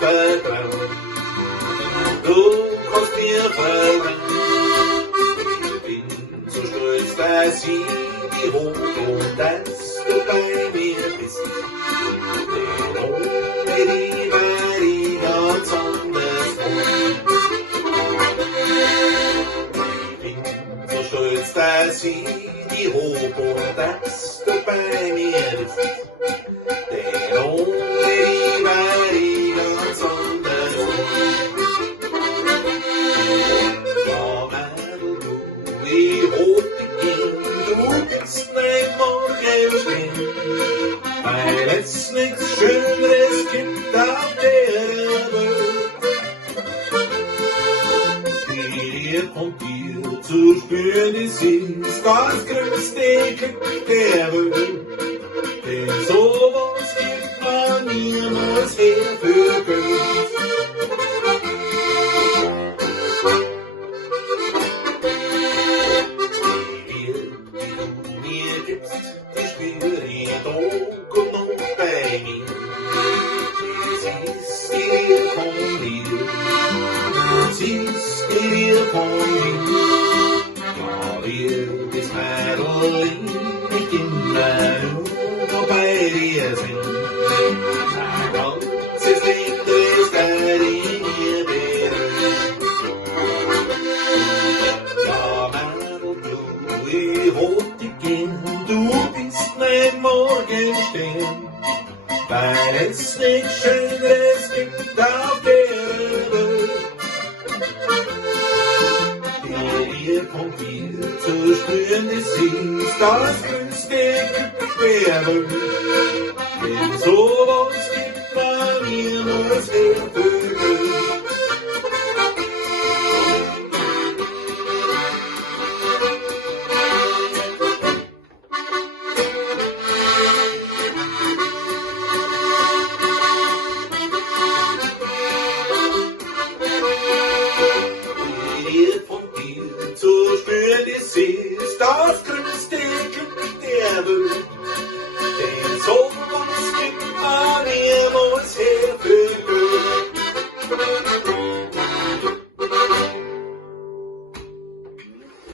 vertrauen. Du kannst mir vertrauen. Ich bin so stolz, dass ich die hoch und dass du bei mir bist. Denn ohne die wär ich ganz anders wohnen. Ich bin so stolz, dass ich die hoch und dass du bei mir bist. Denn ohne die wär ich ganz anders wohnen. Ja, Mädel, du, ich hab dich gern, du bist mein Morgenstern, weil es nichts Schöneres gibt auf der Welt. Die Nähe von dir zu spüren, das ist das größte Glück der Welt. Denn sowas gibt man niemals her für Geld. Morgenstern, weil es nichts Schöneres gibt auf der Welt. Die Nähe von dir zu spüren, es ist das größte Glück der Welt. Denn sowas gibt man niemals her für